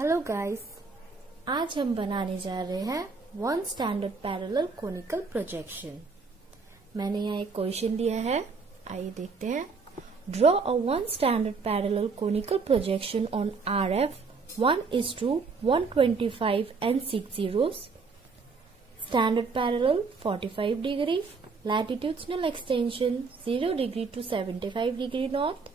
Hello guys, आज हम बनाने जा रहे हैं one standard parallel conical projection. मैंने यहाँ एक क्वेश्चन दिया है, आइए देखते हैं। Draw a one standard parallel conical projection on RF 1:125 and 6 zeros. Standard parallel 45 degree, latitudinal extension 0 degree to 75 degree north,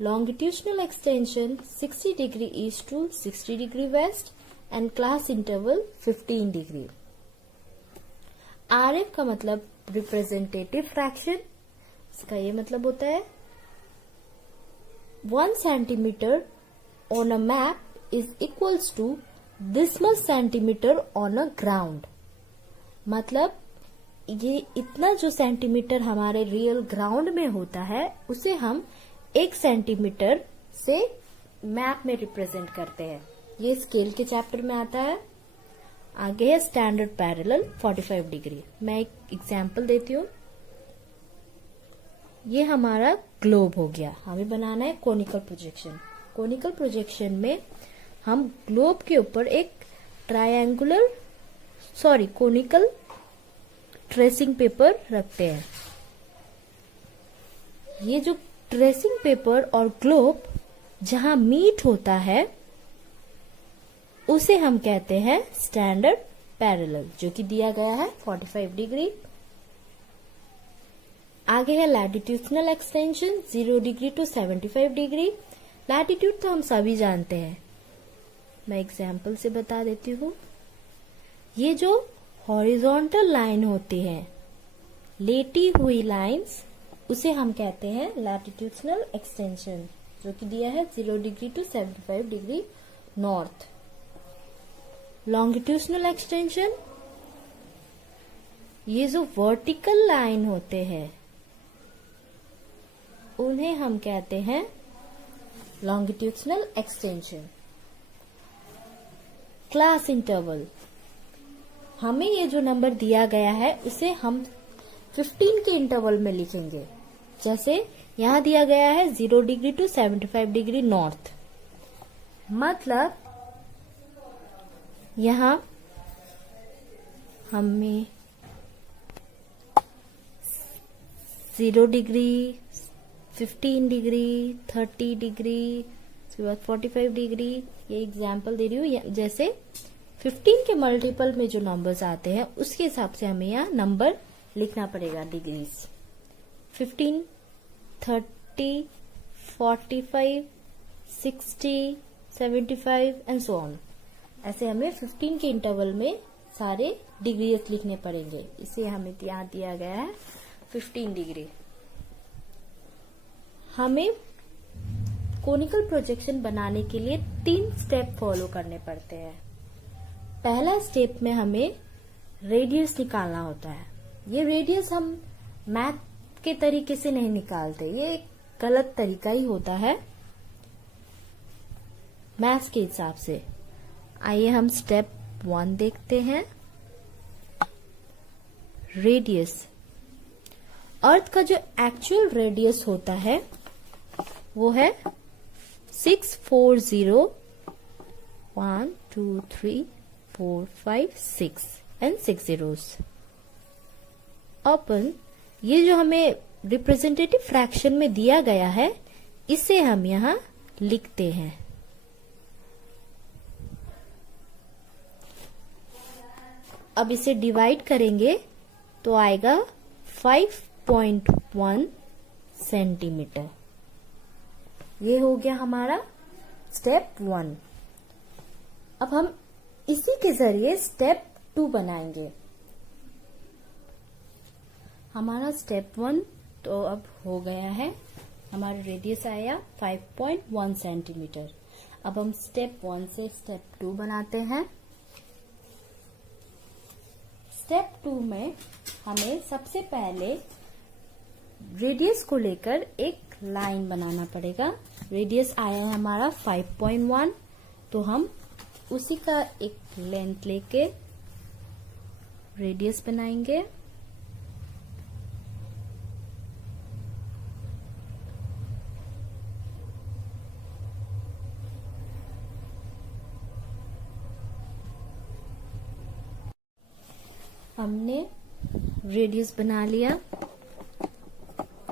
longitudinal extension 60 degree east to 60 degree west and class interval 15 degree. RF का मतलब representative fraction, इसका ये मतलब होता है 1 centimetre on a map is equals to this much centimetre on a ground. मतलब ये इतना जो सेंटीमीटर हमारे रियल ग्राउंड में होता है उसे हम 1 सेंटीमीटर से मैप में रिप्रेजेंट करते हैं। ये स्केल के चैप्टर में आता है। आगे है स्टैंडर्ड पैरेलल 45 डिग्री। मैं एक एग्जांपल देती हूँ। ये हमारा ग्लोब हो गया, हमें बनाना है कोनिकल प्रोजेक्शन। कोनिकल प्रोजेक्शन में हम ग्लोब के ऊपर एक कोनिकल ट्रेसिंग पेपर रखते हैं। ये जो ट्रेसिंग पेपर और ग्लोब जहां मीट होता है उसे हम कहते हैं स्टैंडर्ड पैरेलल, जो कि दिया गया है 45 डिग्री। आगे है latitudinal extension 0 degree to 75 degree. Latitude तो हम सभी जानते हैं, मैं एग्जाम्पल से बता देती हूँ। ये जो हॉरिजॉन्टल लाइन होती है, लेटी हुई लाइंस, उसे हम कहते हैं लैटिट्यूडनल एक्सटेंशन, जो कि दिया है 0 degree to 75 degree north. Longitudinal extension, ये जो वर्टिकल लाइन होते हैं उन्हें हम कहते हैं लॉन्गिट्यूडनल एक्सटेंशन। क्लास इंटरवल, हमें ये जो नंबर दिया गया है उसे हम 15 के इंटरवल में लिखेंगे। जैसे यहां दिया गया है 0 डिग्री टू 75 डिग्री नॉर्थ, मतलब यहां हमें 0 डिग्री, 15 डिग्री, 30 डिग्री, उसके बाद 45 डिग्री, ये एग्जाम्पल दे रही हूँ। जैसे 15 के मल्टीपल में जो नंबर्स आते हैं उसके हिसाब से हमें यहाँ नंबर लिखना पड़ेगा, डिग्रीज। 15, 30, 45, 60, 75 and so on. ऐसे हमें 15 के इंटरवल में सारे डिग्रीज लिखने पड़ेंगे। इसे हमें यहाँ दिया गया है 15 डिग्री। हमें कोनिकल प्रोजेक्शन बनाने के लिए 3 स्टेप फॉलो करने पड़ते हैं। पहला स्टेप में हमें रेडियस निकालना होता है। ये रेडियस हम मैथ के तरीके से नहीं निकालते, ये एक गलत तरीका ही होता है मैथ्स के हिसाब से। आइए हम स्टेप 1 देखते हैं। रेडियस, अर्थ का जो एक्चुअल रेडियस होता है वो है 640 1 2 3 4 5 6 एंड 6 zeros। अपन ये जो हमें रिप्रेजेंटेटिव फ्रैक्शन में दिया गया है इसे हम यहां लिखते हैं। अब इसे डिवाइड करेंगे तो आएगा 5.1 सेंटीमीटर। ये हो गया हमारा स्टेप 1। अब हम इसी के जरिए स्टेप 2 बनाएंगे। हमारा स्टेप 1 तो अब हो गया है, हमारा रेडियस आया 5.1 सेंटीमीटर। अब हम स्टेप 1 से स्टेप 2 बनाते हैं। स्टेप 2 में हमें सबसे पहले रेडियस को लेकर एक लाइन बनाना पड़ेगा। रेडियस आया है हमारा 5.1, तो हम उसी का एक लेंथ लेके रेडियस बनाएंगे। हमने रेडियस बना लिया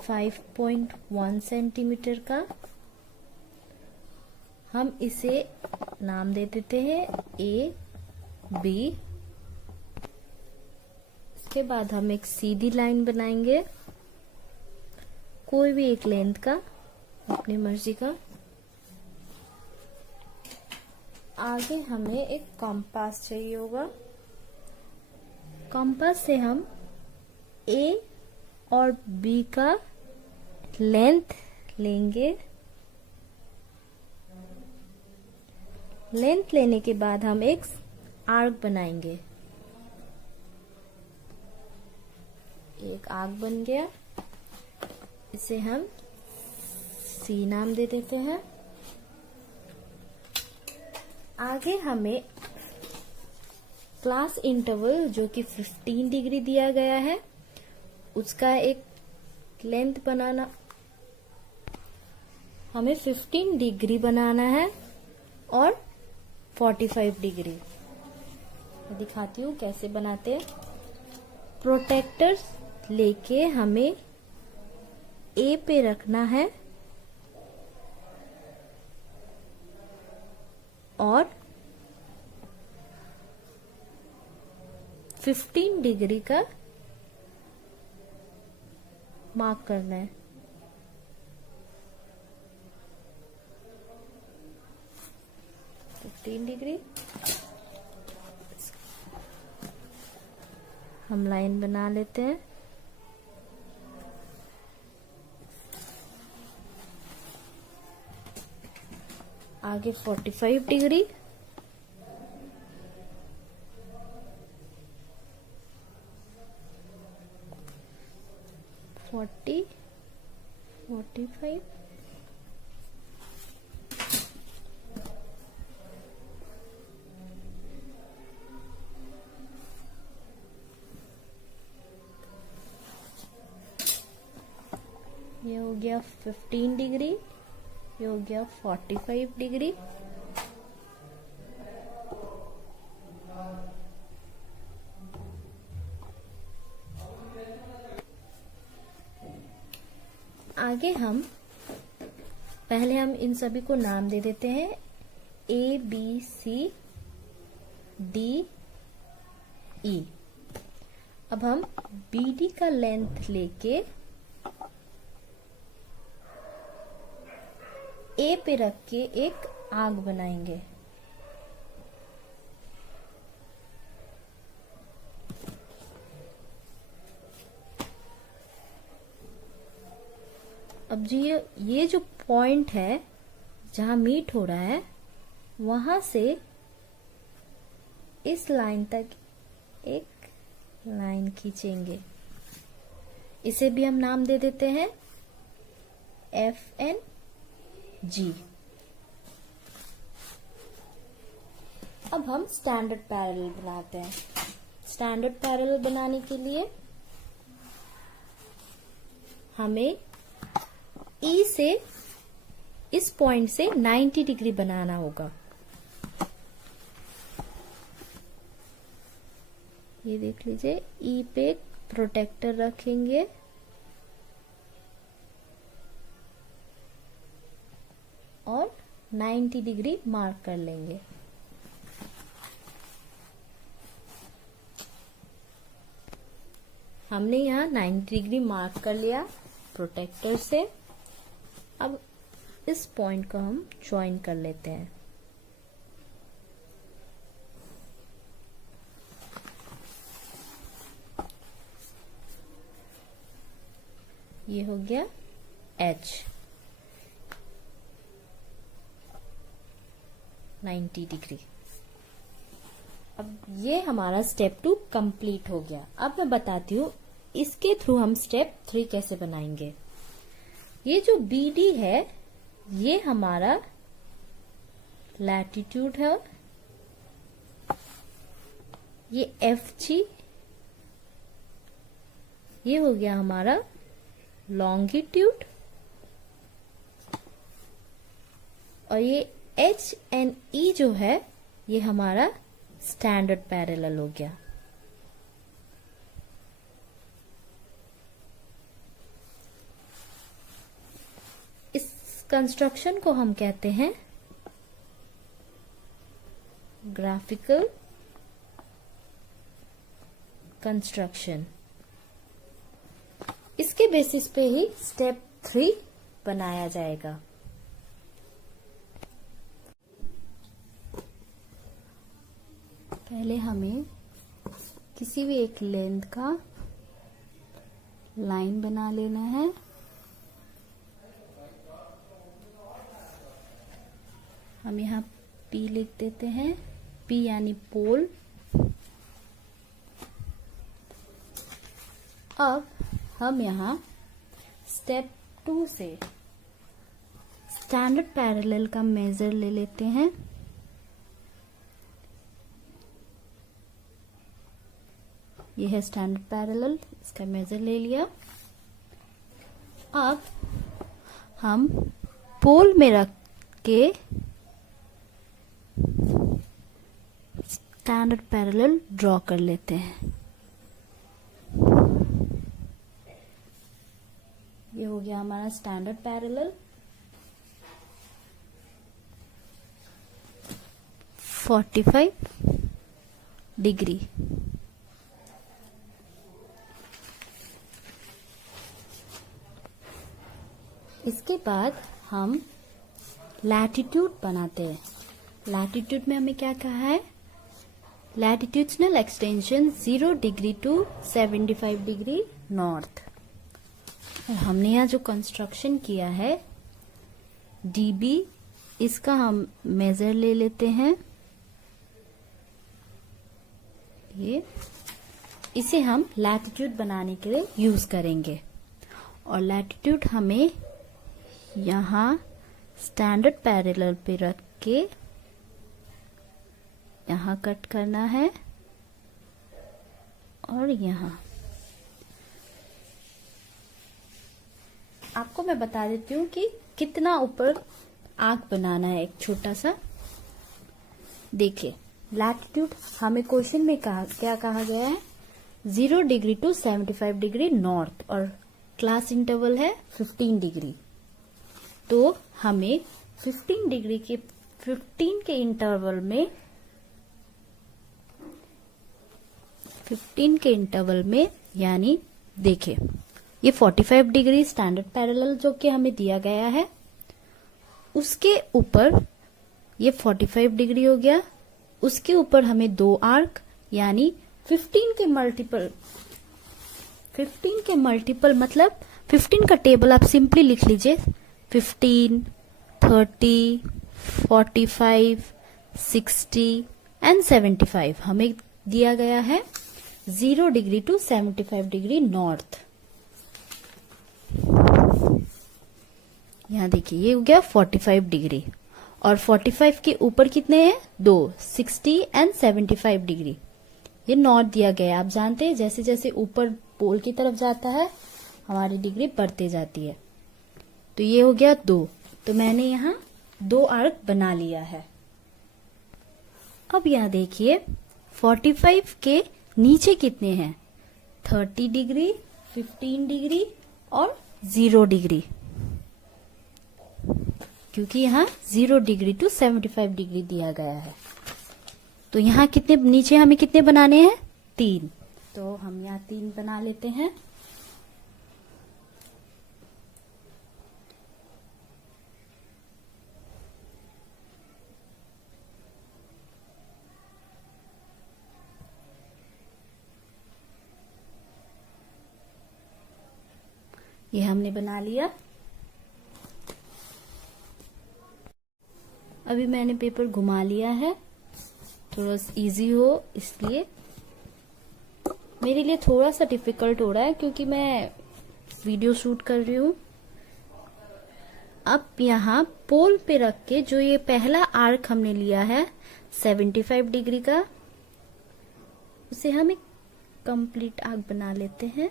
5.1 सेंटीमीटर का। हम इसे नाम दे देते हैं ए बी। इसके बाद हम एक सीधी लाइन बनाएंगे, कोई भी एक लेंथ का, अपनी मर्जी का। आगे हमें एक कंपास चाहिए होगा। कंपास से हम ए और बी का लेंथ लेंगे। लेंथ लेने के बाद हम एक आर्क बनाएंगे। एक आर्क बन गया, इसे हम सी नाम दे देते हैं। आगे हमें क्लास इंटरवल जो कि 15 डिग्री दिया गया है, उसका एक लेंथ बनाना, हमें 15 डिग्री बनाना है और 45 डिग्री। मैं दिखाती हूँ कैसे बनाते हैं। प्रोटेक्टर लेके हमें ए पे रखना है और 15 डिग्री का मार्क करना है। डिग्री हम लाइन बना लेते हैं। आगे 45 डिग्री, फोर्टी 45 ये हो गया 15 डिग्री, ये हो गया 45 डिग्री। आगे हम पहले हम इन सभी को नाम दे देते हैं A B C D E. अब हम बी डी का लेंथ लेके ए पे रख के एक आर्क बनाएंगे। अब जी ये जो पॉइंट है जहां मीट हो रहा है, वहां से इस लाइन तक एक लाइन खींचेंगे। इसे भी हम नाम दे देते हैं FN G। अब हम स्टैंडर्ड पैरेलल बनाते हैं। स्टैंडर्ड पैरेलल बनाने के लिए हमें E से इस पॉइंट से 90 डिग्री बनाना होगा। ये देख लीजिए, E पे प्रोटेक्टर रखेंगे और 90 डिग्री मार्क कर लेंगे। हमने यहाँ 90 डिग्री मार्क कर लिया प्रोटेक्टर से। अब इस पॉइंट को हम ज्वाइन कर लेते हैं। ये हो गया H 90 डिग्री। अब ये हमारा स्टेप 2 कंप्लीट हो गया। अब मैं बताती हूँ इसके थ्रू हम स्टेप 3 कैसे बनाएंगे। ये जो BD है ये हमारा लैटिट्यूड है, ये FG ये हो गया हमारा लॉन्गिट्यूड, और ये H एंड E जो है ये हमारा स्टैंडर्ड पैरेलल हो गया। कंस्ट्रक्शन को हम कहते हैं ग्राफिकल कंस्ट्रक्शन। इसके बेसिस पे ही स्टेप 3 बनाया जाएगा। पहले हमें किसी भी एक लेंथ का लाइन बना लेना है। हम यहाँ P लिख देते हैं, P यानी पोल। अब हम यहाँ स्टेप 2 से स्टैंडर्ड पैरेलल का मेजर ले लेते हैं। ये है स्टैंडर्ड पैरेलल, इसका मेजर ले लिया। अब हम पोल में रख के स्टैंडर्ड पैरेलल ड्रॉ कर लेते हैं। ये हो गया हमारा स्टैंडर्ड पैरेलल। 45 डिग्री। इसके बाद हम लैटिट्यूड बनाते हैं। लैटिट्यूड में हमें क्या कहा है? Latitudinal extension 0 degree to 75 degree north. और हमने यहाँ जो कंस्ट्रक्शन किया है DB, इसका हम मेजर ले लेते हैं। ये इसे हम लैटिट्यूड बनाने के लिए यूज करेंगे। और लैटिट्यूड हमें यहाँ स्टैंडर्ड पैरेलल पे रख के यहाँ कट करना है और यहाँ। आपको मैं बता देती हूँ कि कितना ऊपर आर्क बनाना है, एक छोटा सा। देखिए, लैटिट्यूड हमें क्वेश्चन में क्या कहा गया है? 0 डिग्री टू 75 डिग्री नॉर्थ और क्लास इंटरवल है 15 डिग्री। तो हमें 15 के इंटरवल में यानी देखिए, ये 45 डिग्री स्टैंडर्ड पैरेलल जो कि हमें दिया गया है, उसके ऊपर ये 45 डिग्री हो गया। उसके ऊपर हमें 2 आर्क यानी 15 के मल्टीपल मतलब 15 का टेबल आप सिंपली लिख लीजिए। 15, 30, 45, 60 एंड 75 हमें दिया गया है 0 डिग्री टू 75 डिग्री नॉर्थ। यहाँ देखिए, ये हो गया 45 डिग्री और 45 के ऊपर कितने हैं? 2, 60 एंड 75 डिग्री। ये नॉर्थ दिया गया है। आप जानते हैं जैसे जैसे ऊपर पोल की तरफ जाता है हमारी डिग्री बढ़ते जाती है। तो ये हो गया 2। तो मैंने यहाँ 2 आर्क बना लिया है। अब यहाँ देखिए 45 के नीचे कितने हैं? 30 डिग्री, 15 डिग्री और 0 डिग्री, क्योंकि यहाँ 0 डिग्री टू 75 डिग्री दिया गया है। तो यहाँ कितने नीचे हमें कितने बनाने हैं? 3। तो हम यहाँ 3 बना लेते हैं। ये हमने बना लिया। अभी मैंने पेपर घुमा लिया है, थोड़ा इजी हो इसलिए। मेरे लिए थोड़ा सा डिफिकल्ट हो रहा है क्योंकि मैं वीडियो शूट कर रही हूँ। अब यहाँ पोल पे रख के जो ये पहला आर्क हमने लिया है 75 डिग्री का, उसे हम एक कंप्लीट आर्क बना लेते हैं।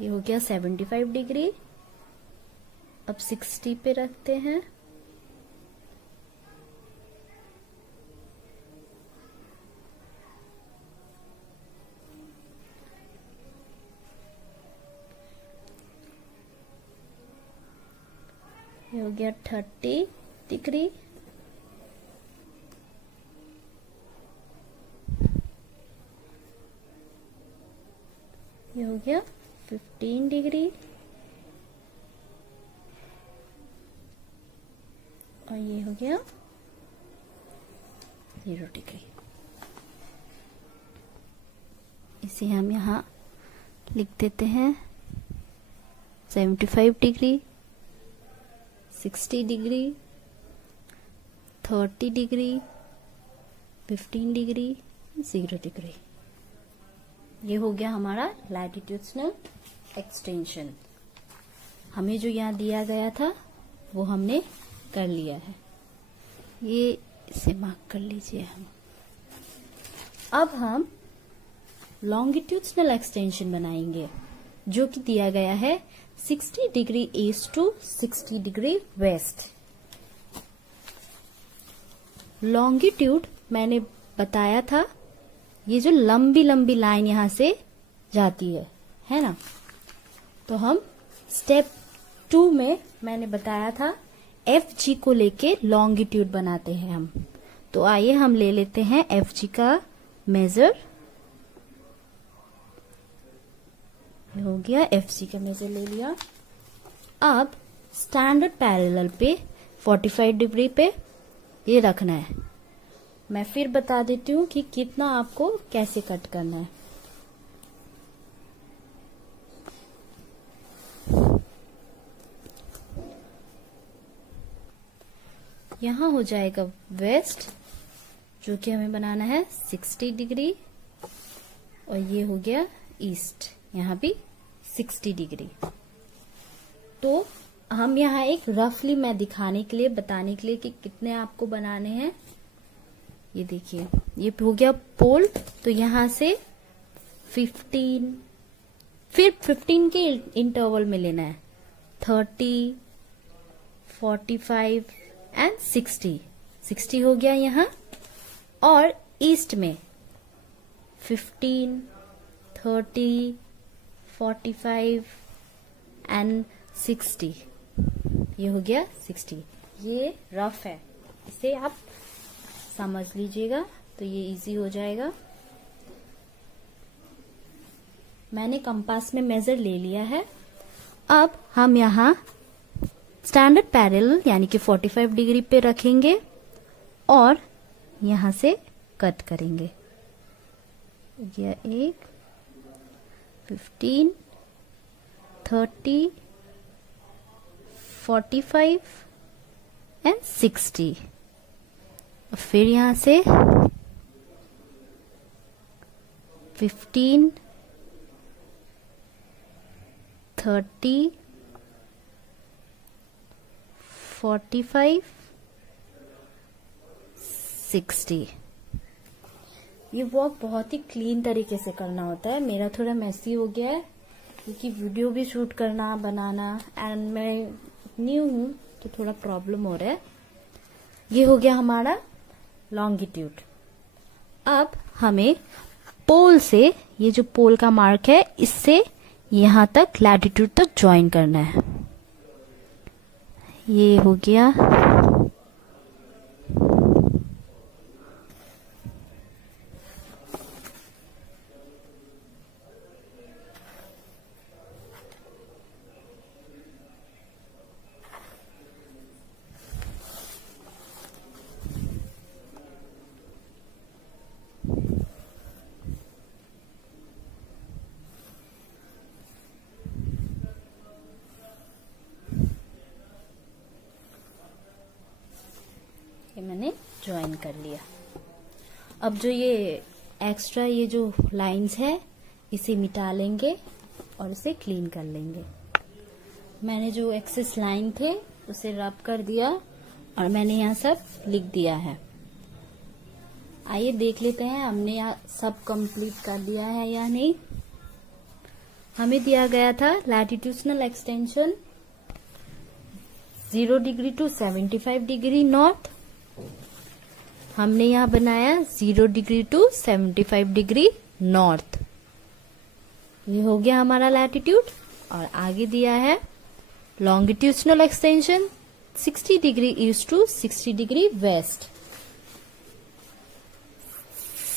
ये हो गया 75 डिग्री। अब 60 पे रखते हैं। ये हो गया 30 डिग्री, ये हो गया 15 डिग्री, और ये हो गया 0 डिग्री। इसे हम यहाँ लिख देते हैं 75 degree, 60 degree, 30 degree, 15 degree, 0 degree. ये हो गया हमारा लैटिट्यूडनल एक्सटेंशन। हमें जो यहाँ दिया गया था वो हमने कर लिया है। ये इसे मार्क कर लीजिए हम। अब हम लॉन्गिट्यूडनल एक्सटेंशन बनाएंगे जो कि दिया गया है 60 degree east to 60 degree west. Longitude मैंने बताया था, ये जो लंबी लंबी लाइन यहां से जाती है ना। तो हम स्टेप 2 में मैंने बताया था एफ जी को लेके लॉन्गिट्यूड बनाते हैं हम। तो आइए हम ले लेते हैं एफ जी का मेजर। हो गया, एफ जी का मेजर ले लिया। अब स्टैंडर्ड पैरेलल पे 45 डिग्री पे ये रखना है। मैं फिर बता देती हूँ कि कितना आपको कैसे कट करना है। यहां हो जाएगा वेस्ट, जो कि हमें बनाना है 60 डिग्री, और ये हो गया ईस्ट, यहाँ भी 60 डिग्री। तो हम यहाँ एक रफली मैं दिखाने के लिए, बताने के लिए कि कितने आपको बनाने हैं। ये देखिए, ये हो गया पोल। तो यहां से 15, फिर 15 के इंटरवल में लेना है। 30, 45 एंड 60। 60 हो गया यहाँ। और ईस्ट में 15, 30, 45 एंड 60। ये हो गया 60। ये रफ है, इसे आप समझ लीजिएगा तो ये इजी हो जाएगा। मैंने कंपास में मेजर ले लिया है। अब हम यहाँ स्टैंडर्ड पैरेलल यानी कि 45 डिग्री पे रखेंगे और यहां से कट करेंगे। ये 1, 15, 30, 45 एंड 60। फिर यहां से 15, 30, 45, 60। ये वर्क बहुत ही क्लीन तरीके से करना होता है। मेरा थोड़ा मेसी हो गया है क्योंकि वीडियो भी शूट करना, बनाना, एंड मैं न्यू हूं तो थोड़ा प्रॉब्लम हो रहा है। ये हो गया हमारा लॉन्गिट्यूड। अब हमें पोल से, ये जो पोल का मार्क है, इससे यहां तक लैटिट्यूड तक ज्वाइन करना है। ये हो गया। मैंने ज्वाइन कर लिया। अब जो ये एक्स्ट्रा ये जो लाइंस है इसे मिटा लेंगे और इसे क्लीन कर लेंगे। मैंने जो एक्सेस लाइन थे उसे रब कर दिया और मैंने यहाँ सब लिख दिया है। आइए देख लेते हैं हमने यहाँ सब कंप्लीट कर दिया है या नहीं। हमें दिया गया था latitudinal extension 0 degree to 75 degree north. हमने यहाँ बनाया 0 डिग्री टू 75 डिग्री नॉर्थ। ये हो गया हमारा लैटिट्यूड। और आगे दिया है longitudinal extension 60 degree east to 60 degree west.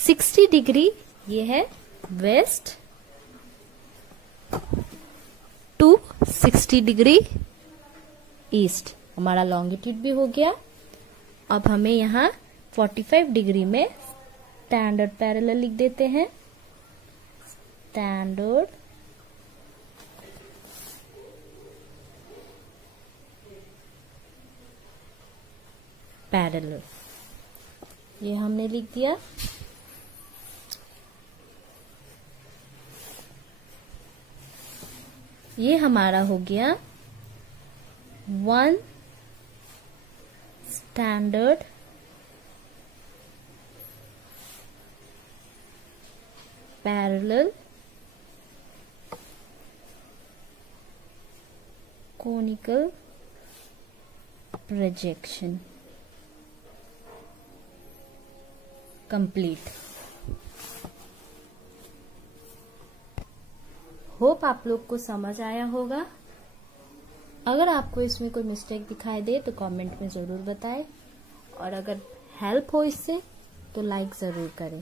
60 degree ये है वेस्ट टू 60 डिग्री ईस्ट, हमारा लॉन्गिट्यूड भी हो गया। अब हमें यहाँ 45 डिग्री में स्टैंडर्ड पैरेलल लिख देते हैं। स्टैंडर्ड पैरेलल, ये हमने लिख दिया। ये हमारा हो गया 1 standard parallel conical projection complete. Hope आप लोग को समझ आया होगा। अगर आपको इसमें कोई मिस्टेक दिखाई दे तो कमेंट में जरूर बताएं, और अगर हेल्प हो इससे तो लाइक जरूर करें।